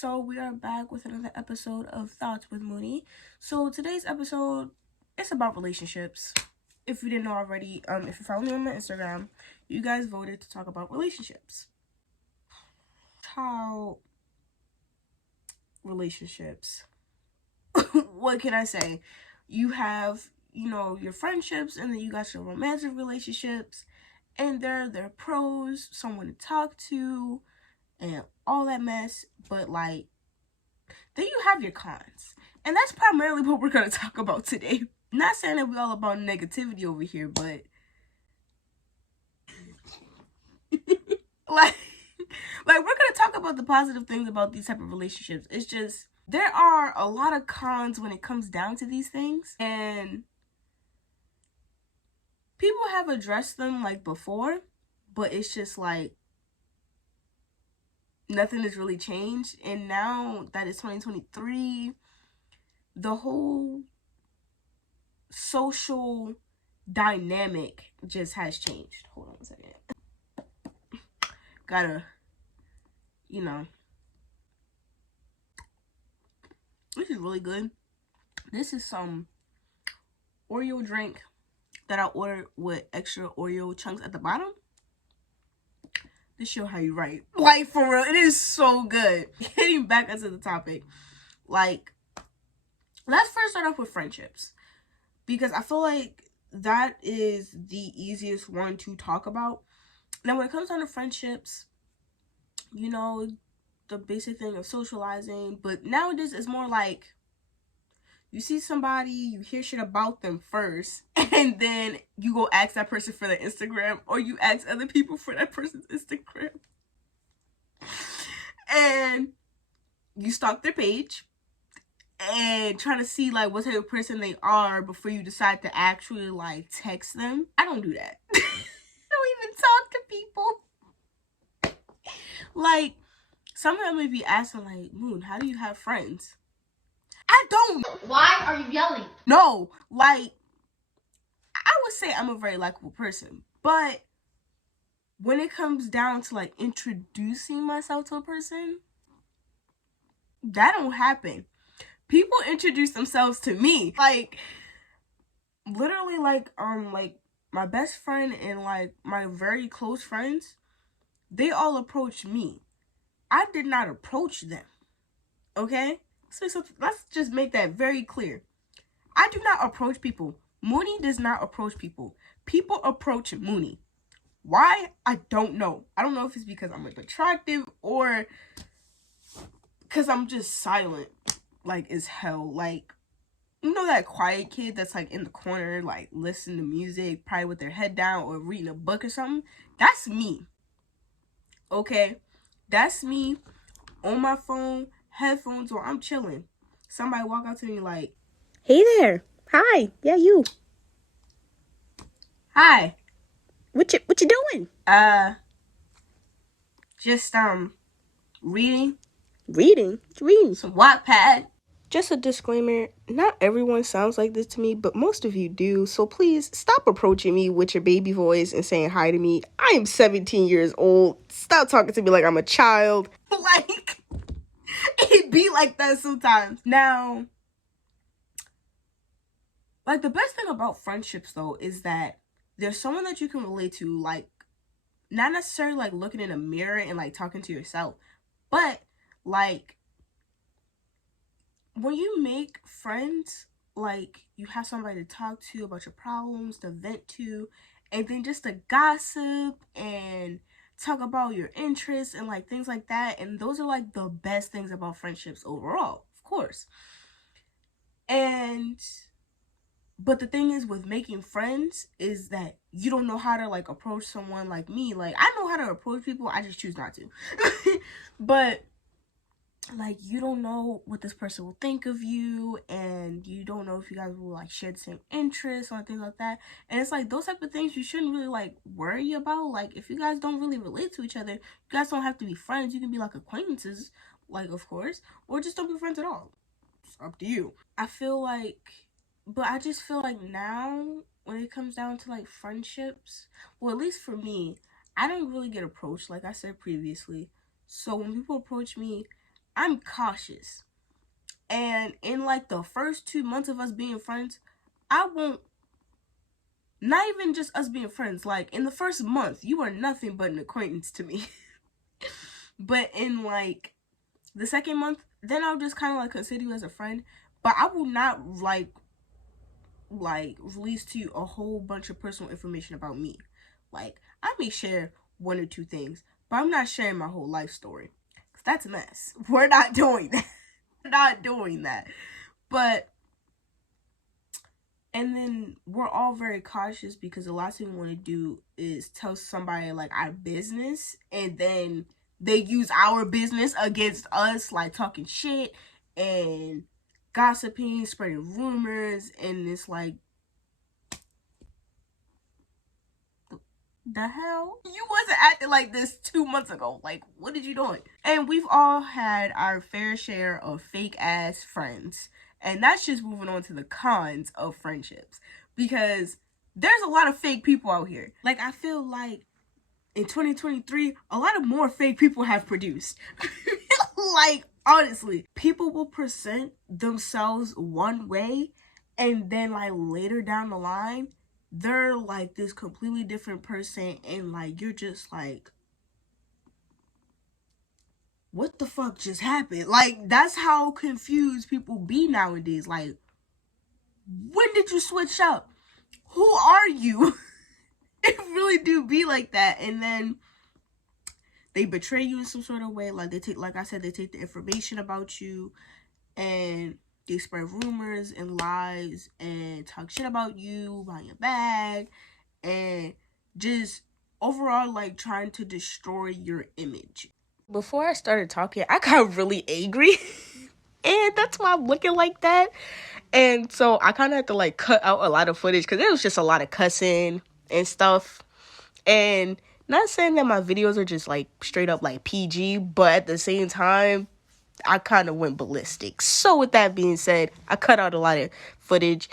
So we are back with another episode of Thoughts with Mooney. So today's episode is about relationships. If you didn't know already, if you follow me on my Instagram, you guys voted to talk about relationships. How relationships. What can I say? You have, your friendships, and then you got your romantic relationships, and they're pros, someone to talk to, and all that mess. But then you have your cons, and that's primarily what we're gonna talk about today. Not saying that we're all about negativity over here, but like we're gonna talk about the positive things about these type of relationships. It's just there are a lot of cons when it comes down to these things, and people have addressed them before, but it's just nothing has really changed. And now that it's 2023, the whole social dynamic just has changed. Hold on a second. Gotta, this is really good. This is some Oreo drink that I ordered with extra Oreo chunks at the bottom. This show how you write. For real, it is so good. Getting back into the topic, let's first start off with friendships, because I feel like that is the easiest one to talk about. Now, when it comes down to friendships, the basic thing of socializing, but nowadays it's more like you see somebody, you hear shit about them first, and then you go ask that person for their Instagram, or you ask other people for that person's Instagram, and you stalk their page and trying to see what type of person they are before you decide to actually text them. I don't do that. I don't even talk to people. Sometimes may be asking Moon, how do you have friends? I don't. Why are you yelling? No, I would say I'm a very likable person, but when it comes down to introducing myself to a person, that don't happen. People introduce themselves to me. Literally my best friend and my very close friends, they all approached me. I did not approach them. Okay? So let's just make that very clear. I do not approach people. Mooney does not approach people. People approach Mooney. Why? I don't know. I don't know if it's because I'm attractive or because I'm just silent as hell. That quiet kid that's in the corner listening to music, probably with their head down or reading a book or something. That's me. Okay? That's me on my phone, headphones, while I'm chilling. Somebody walk out to me hey there. Hi. Yeah, you. Hi. What you doing? Just reading. Reading? What you reading? Some Wattpad. Just a disclaimer, not everyone sounds like this to me, but most of you do, so please stop approaching me with your baby voice and saying hi to me. I am 17 years old. Stop talking to me like I'm a child. It be like that sometimes. Now, the best thing about friendships, though, is that there's someone that you can relate to, not necessarily, looking in a mirror and, talking to yourself, but, when you make friends, you have somebody to talk to about your problems, to vent to, and then just to gossip and talk about your interests and, things like that. And those are, the best things about friendships overall, of course. But the thing is with making friends is that you don't know how to, approach someone like me. I know how to approach people, I just choose not to. But you don't know what this person will think of you, and you don't know if you guys will share the same interests or things like that. And it's those type of things you shouldn't really worry about. If you guys don't really relate to each other, you guys don't have to be friends. You can be acquaintances, of course, or just don't be friends at all. It's up to you. But I just feel now when it comes down to friendships, well, at least for me, I don't really get approached, like I said previously. So when people approach me, I'm cautious. And in like the first 2 months of us being friends, I won't, not even just us being friends, like in the first month, you are nothing but an acquaintance to me. But in like the second month, then I'll just kind of like consider you as a friend. But I will not like release to you a whole bunch of personal information about me. Like I may share 1 or 2 things, but I'm not sharing my whole life story. That's a mess. We're not doing that. We're not doing that. But and then we're all very cautious because the last thing we want to do is tell somebody like our business and then they use our business against us, like talking shit and gossiping, spreading rumors, and it's like, the hell? You wasn't acting like this 2 months ago. Like, what did you doing? And we've all had our fair share of fake ass friends. And that's just moving on to the cons of friendships. Because there's a lot of fake people out here. Like, I feel like in 2023, a lot of more fake people have produced. Like, honestly, people will present themselves one way and then like later down the line, they're like this completely different person and like you're just like, what the fuck just happened? Like that's how confused people be nowadays. Like, when did you switch up? Who are you? It really do be like that. And then they betray you in some sort of way. Like they take, like I said, they take the information about you and they spread rumors and lies and talk shit about you behind your back and just overall like trying to destroy your image. Before I started talking, I got really angry. And that's why I'm looking like that. And so I kind of had to like cut out a lot of footage because there was just a lot of cussing and stuff. And not saying that my videos are just like straight up like PG, but at the same time, I kind of went ballistic. So with that being said, I cut out a lot of footage.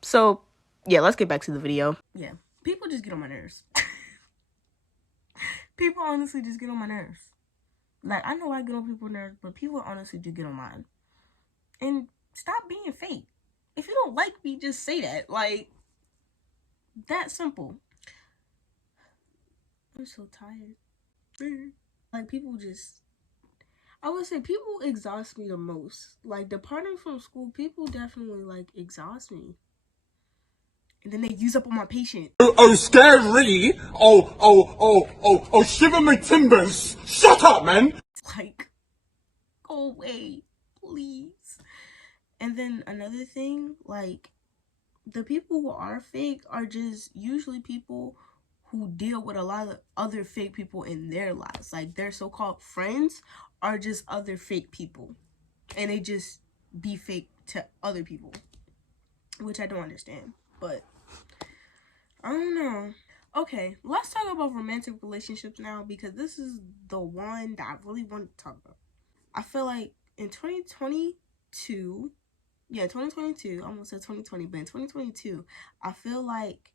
So yeah, let's get back to the video. Yeah, people just get on my nerves. People honestly just get on my nerves. Like, I know I get on people's nerves, but people honestly do get on mine. And stop being fake. If you don't like me, just say that. Like, that simple. I'm so tired. Like, people just, I would say people exhaust me the most. Like, departing from school, people definitely, like, exhaust me. And then they use up all my patience. Oh, scary! Shiver my timbers! Shut up, man! Like, go away, please. And then another thing, like, the people who are fake are just usually people who deal with a lot of other fake people in their lives. Like, their so-called friends are just other fake people. And they just be fake to other people. Which I don't understand. But I don't know. Okay, let's talk about romantic relationships now because this is the one that I really want to talk about. I feel like in 2022, I almost said 2020, but in 2022, I feel like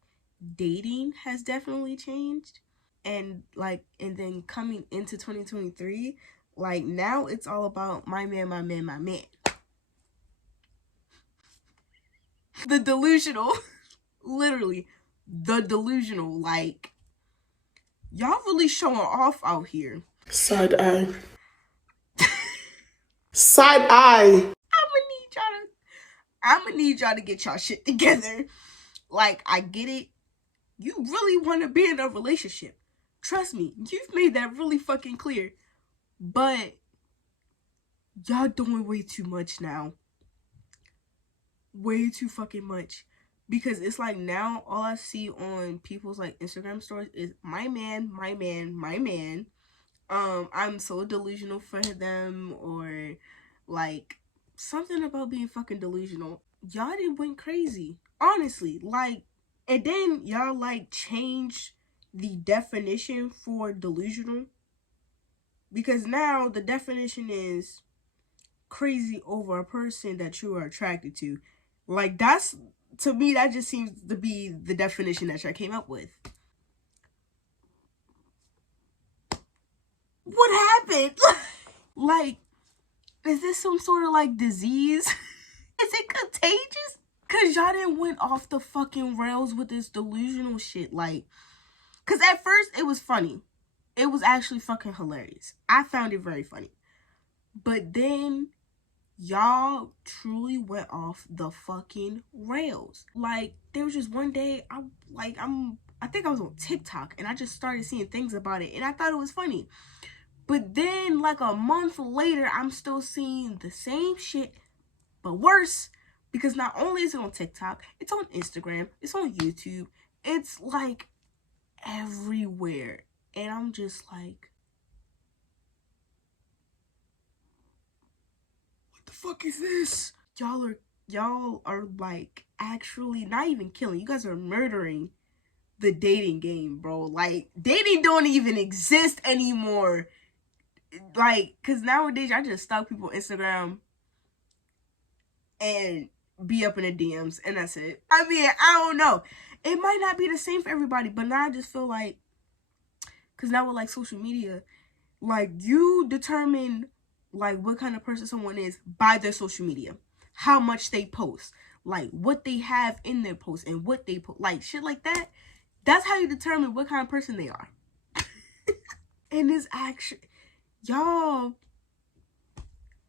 dating has definitely changed. And like, and then coming into 2023, like now it's all about my man, my man, my man. The delusional, literally, the delusional, like, y'all really showing off out here. Side eye. Side eye! I'm gonna need y'all to get y'all shit together. Like, I get it. You really want to be in a relationship. Trust me, you've made that really fucking clear. But y'all doing way too much now. Way too fucking much. Because it's like now all I see on people's like Instagram stories is my man, my man, my man. I'm so delusional for them, or like something about being fucking delusional. Y'all done went crazy. Honestly. Like, and then y'all like change the definition for delusional. Because now the definition is crazy over a person that you are attracted to. Like, that's, to me, that just seems to be the definition that y'all came up with. What happened? Like, Is this some sort of like disease? Is it contagious? Cause y'all didn't went off the fucking rails with this delusional shit. Like, cause at first it was funny. It was actually fucking hilarious. I found it very funny. But then y'all truly went off the fucking rails. Like, there was just one day I think I was on TikTok and I just started seeing things about it and I thought it was funny. But then like a month later, I'm still seeing the same shit, but worse. Because not only is it on TikTok, it's on Instagram, it's on YouTube, it's like everywhere. And I'm just like, what the fuck is this? Y'all are like actually not even killing. You guys are murdering the dating game, bro. Like, dating don't even exist anymore. Like, cause nowadays I just stalk people on Instagram and be up in the DMs and that's it. I mean, I don't know. It might not be the same for everybody, but now I just feel like, cause now with like social media, like you determine like what kind of person someone is by their social media, how much they post, like what they have in their post and what they put, like shit like that. That's how you determine what kind of person they are. And this actually, y'all,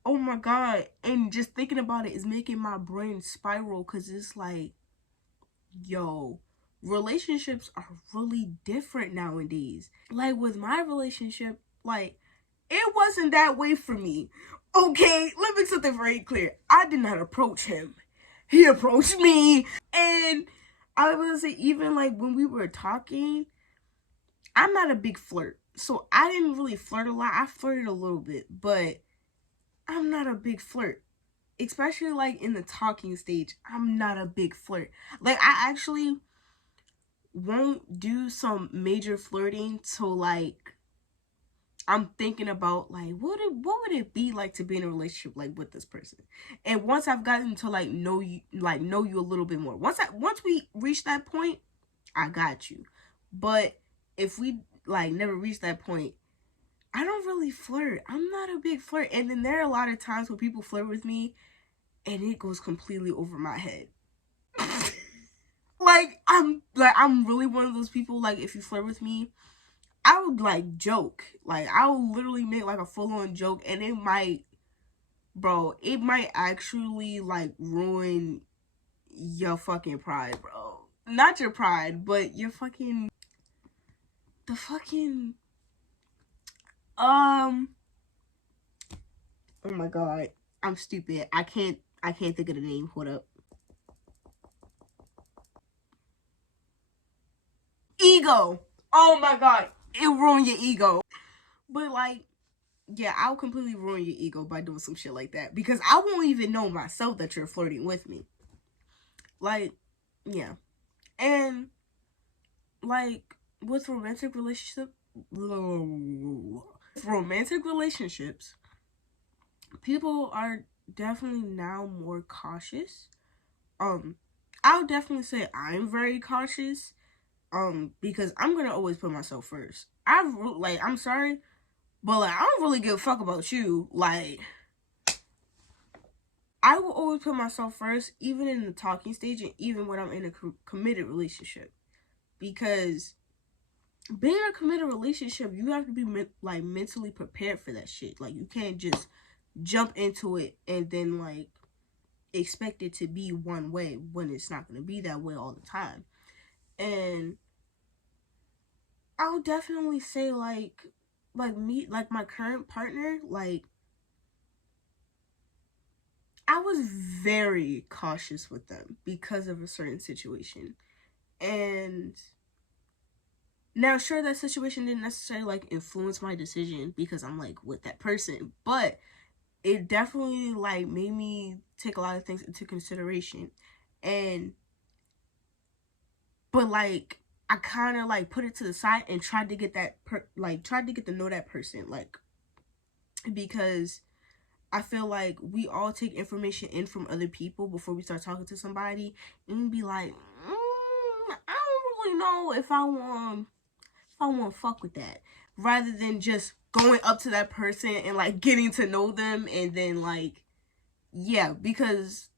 oh my god, and just thinking about it is making my brain spiral, because it's like, yo, relationships are really different nowadays. Like with my relationship, like it wasn't that way for me. Okay, let me make something very clear. I did not approach him. He approached me. And I was gonna say, even like when we were talking, I'm not a big flirt. So I didn't really flirt a lot. I flirted a little bit, but I'm not a big flirt. Especially like in the talking stage, I'm not a big flirt. Like I actually won't do some major flirting till like I'm thinking about like what would it be like to be in a relationship like with this person. And once I've gotten to like know you a little bit more. Once we reach that point, I got you. But if we like never reach that point, I don't really flirt. I'm not a big flirt. And then there are a lot of times when people flirt with me and it goes completely over my head. I'm really one of those people, like if you flirt with me, I would like joke. Like I would literally make like a full-on joke and it might actually like ruin your fucking pride, bro. Not your pride, but your fucking oh my god. I'm stupid. I can't think of the name. Hold up. Ego. Oh my god. It'll ruin your ego. But like, yeah, I'll completely ruin your ego by doing some shit like that. Because I won't even know myself that you're flirting with me. Like, yeah. And like with romantic relationships, people are definitely now more cautious. I'll definitely say I'm very cautious. Because I'm gonna always put myself first. I'm sorry, but like I don't really give a fuck about you. Like I will always put myself first, even in the talking stage and even when I'm in a committed relationship. Because being in a committed relationship, you have to be mentally prepared for that shit. Like you can't just jump into it and then like expect it to be one way when it's not gonna be that way all the time. And I'll definitely say like my current partner, like I was very cautious with them because of a certain situation. And now sure, that situation didn't necessarily like influence my decision because I'm like with that person, but it definitely like made me take a lot of things into consideration. But like I kind of like put it to the side and tried to get tried to get to know that person, like, because I feel like we all take information in from other people before we start talking to somebody and be like, I don't really know if I want to fuck with that, rather than just going up to that person and like getting to know them, and then like, yeah, because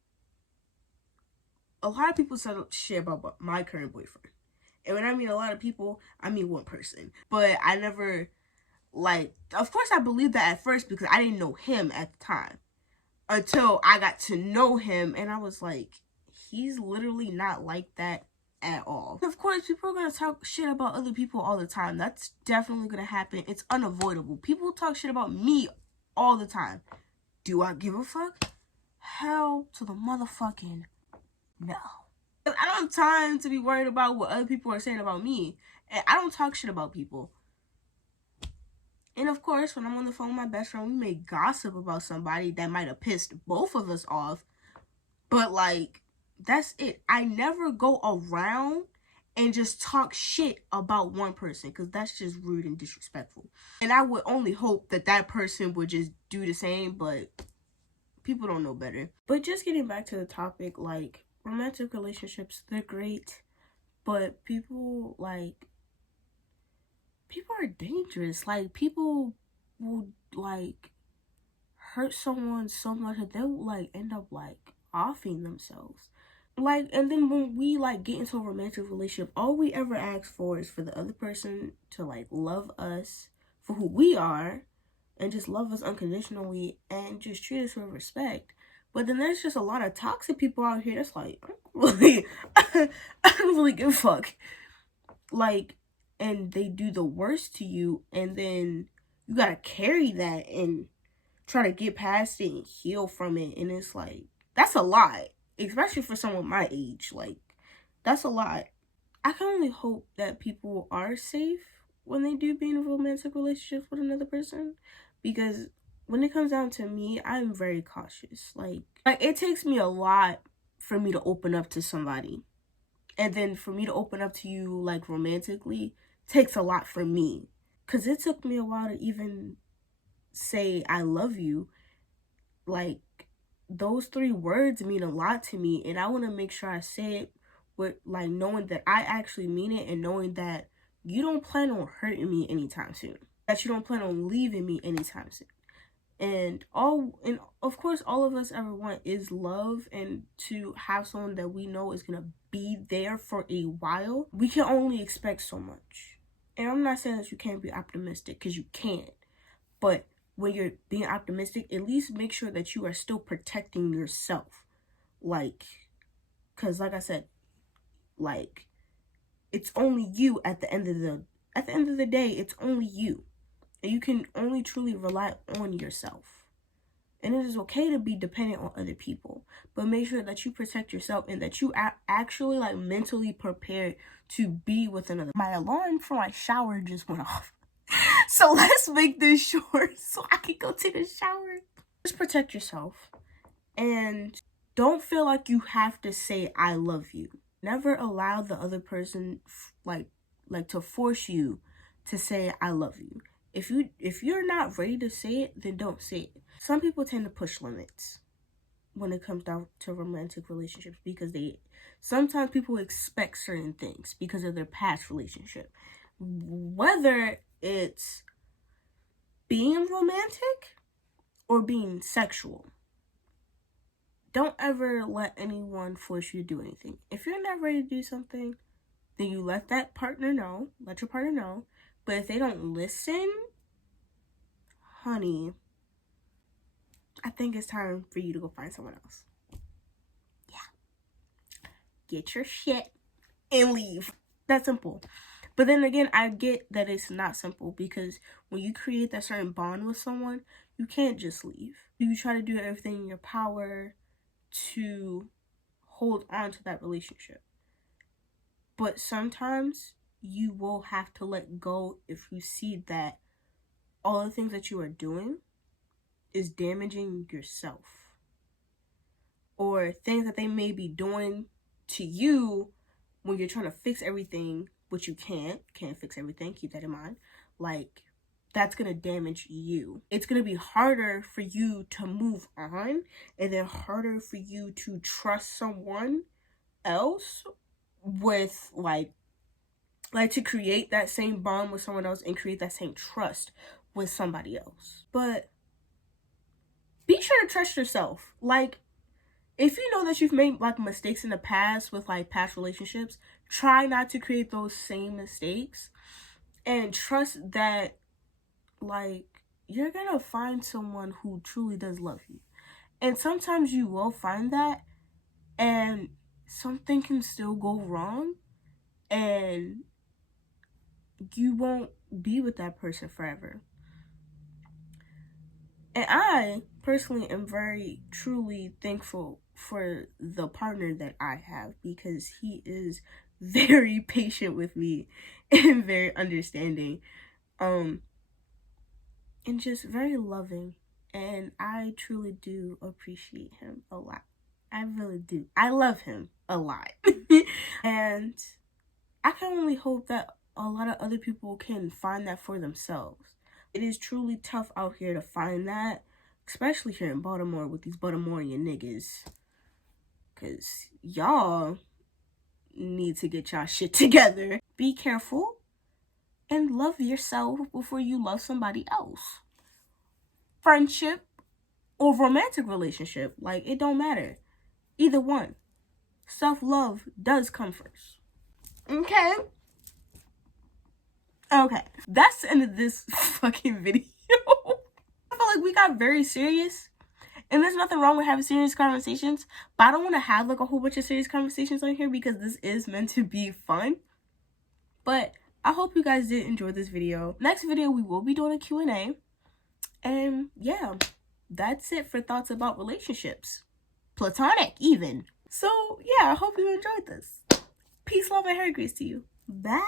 a lot of people said shit about my current boyfriend. And when I mean a lot of people, I mean one person. But I never, like, of course I believed that at first because I didn't know him at the time. Until I got to know him and I was like, he's literally not like that at all. Of course, people are going to talk shit about other people all the time. That's definitely going to happen. It's unavoidable. People talk shit about me all the time. Do I give a fuck? Hell to the motherfucking no. I don't have time to be worried about what other people are saying about me. And I don't talk shit about people. And of course, when I'm on the phone with my best friend, we may gossip about somebody that might have pissed both of us off. But like, that's it. I never go around and just talk shit about one person because that's just rude and disrespectful. And I would only hope that that person would just do the same, but people don't know better. But just getting back to the topic, like, romantic relationships, they're great, but people are dangerous. Like, people will like hurt someone so much that they'll like end up like offing themselves. Like, and then when we like get into a romantic relationship, all we ever ask for is for the other person to like love us for who we are and just love us unconditionally and just treat us with respect. But then there's just a lot of toxic people out here that's like, I don't really give a fuck. Like, and they do the worst to you, and then you gotta carry that and try to get past it and heal from it. And it's like, that's a lot, especially for someone my age. Like, that's a lot. I can only hope that people are safe when they do be in a romantic relationship with another person, because when it comes down to me, I'm very cautious. Like it takes me a lot for me to open up to somebody, and then for me to open up to you like romantically takes a lot for me, because it took me a while to even say I love you. Like, those 3 words mean a lot to me, and I want to make sure I say it with like knowing that I actually mean it, and knowing that you don't plan on hurting me anytime soon, that you don't plan on leaving me anytime soon. And of course, all of us ever want is love, and to have someone that we know is gonna be there for a while. We can only expect so much. And I'm not saying that you can't be optimistic, because you can't. But when you're being optimistic, at least make sure that you are still protecting yourself. Like, because like I said, like, it's only you at the end of the day, it's only you. And you can only truly rely on yourself. And it is okay to be dependent on other people, but make sure that you protect yourself and that you actually like mentally prepared to be with another. My alarm for my shower just went off. So let's make this short so I can go take a shower. Just protect yourself, and don't feel like you have to say I love you. Never allow the other person like to force you to say I love you. If you're not ready to say it, then don't say it. Some people tend to push limits when it comes down to romantic relationships, because sometimes people expect certain things because of their past relationship. Whether it's being romantic or being sexual, don't ever let anyone force you to do anything. If you're not ready to do something, then you let your partner know. But if they don't listen, honey, I think it's time for you to go find someone else. Yeah. Get your shit and leave. That's simple. But then again, I get that it's not simple, because when you create that certain bond with someone, you can't just leave. You try to do everything in your power to hold on to that relationship. But sometimes you will have to let go if you see that all the things that you are doing is damaging yourself, or things that they may be doing to you when you're trying to fix everything, which you can't fix everything. Keep that in mind. Like, that's gonna damage you. It's gonna be harder for you to move on, and then harder for you to trust someone else with like to create that same bond with someone else and create that same trust with somebody else. But be sure to trust yourself. Like, if you know that you've made like mistakes in the past with like past relationships, try not to create those same mistakes, and trust that like you're gonna find someone who truly does love you. And sometimes you will find that, and something can still go wrong, and you won't be with that person forever. And I personally am very truly thankful for the partner that I have, because he is very patient with me and very understanding, and just very loving. And I truly do appreciate him a lot. I really do. I love him a lot. And I can only hope that a lot of other people can find that for themselves. It is truly tough out here to find that, especially here in Baltimore with these Baltimorean niggas. Because y'all need to get y'all shit together. Be careful and love yourself before you love somebody else. Friendship or romantic relationship, like, it don't matter. Either one. Self-love does come first. Okay? Okay. That's the end of this fucking video. I feel like we got very serious. And there's nothing wrong with having serious conversations. But I don't want to have like a whole bunch of serious conversations on here, because this is meant to be fun. But I hope you guys did enjoy this video. Next video, we will be doing a Q&A. And yeah, that's it for thoughts about relationships. Platonic, even. So yeah, I hope you enjoyed this. Peace, love, and hair grease to you. Bye.